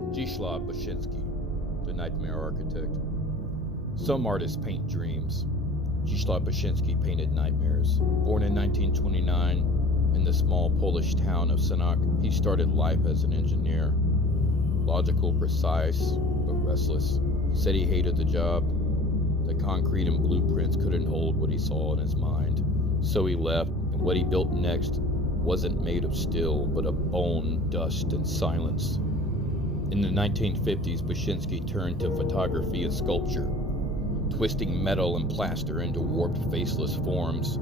Zdzisław Beksiński, the nightmare architect. Some artists paint dreams. Zdzisław Beksiński painted nightmares. Born in 1929 in the small Polish town of Sanok, he started life as an engineer. Logical, precise, but restless. He said he hated the job. The concrete and blueprints couldn't hold what he saw in his mind. So he left, and what he built next wasn't made of steel, but of bone, dust, and silence. In the 1950s, Beksiński turned to photography and sculpture, twisting metal and plaster into warped, faceless forms.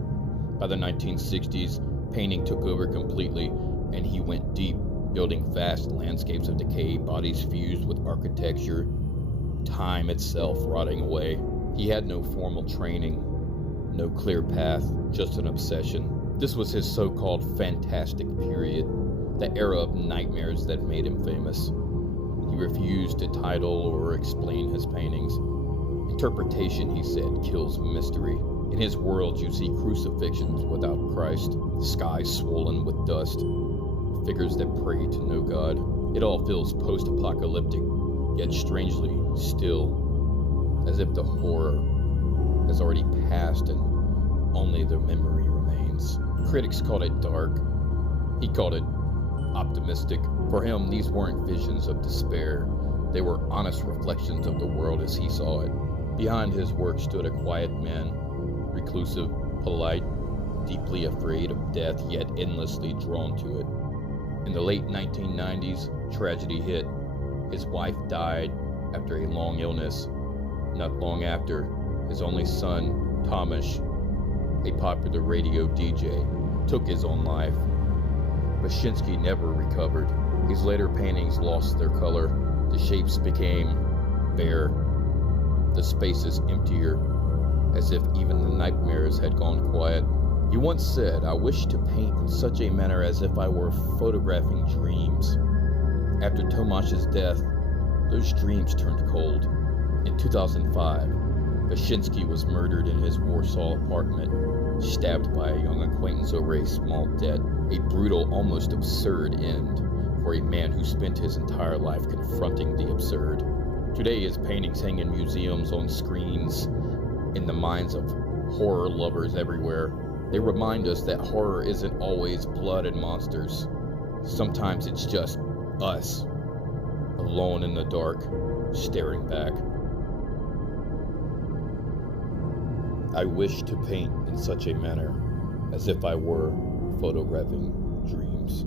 By the 1960s, painting took over completely, and he went deep, building vast landscapes of decay, bodies fused with architecture, time itself rotting away. He had no formal training, no clear path, just an obsession. This was his so-called fantastic period, the era of nightmares that made him famous. He refused to title or explain his paintings. Interpretation, he said, kills mystery. In his world, you see crucifixions without Christ, skies swollen with dust, figures that pray to no God. It all feels post-apocalyptic, yet strangely still, as if the horror has already passed and only the memory remains. Critics called it dark. He called it optimistic. For him, these weren't visions of despair. They were honest reflections of the world as he saw it. Behind his work stood a quiet man, reclusive, polite, deeply afraid of death, yet endlessly drawn to it. In the late 1990s, tragedy hit. His wife died after a long illness. Not long after, his only son, Thomas, a popular radio DJ, took his own life. Beksiński never recovered. His later paintings lost their color. The shapes became bare. The spaces emptier, as if even the nightmares had gone quiet. He once said, "I wish to paint in such a manner as if I were photographing dreams." After Tomáš's death, those dreams turned cold. In 2005, Beksiński was murdered in his Warsaw apartment, stabbed by a young acquaintance over a small debt, a brutal, almost absurd end for a man who spent his entire life confronting the absurd. Today, his paintings hang in museums, on screens, in the minds of horror lovers everywhere. They remind us that horror isn't always blood and monsters. Sometimes it's just us, alone in the dark, staring back. I wish to paint in such a manner as if I were photographing dreams.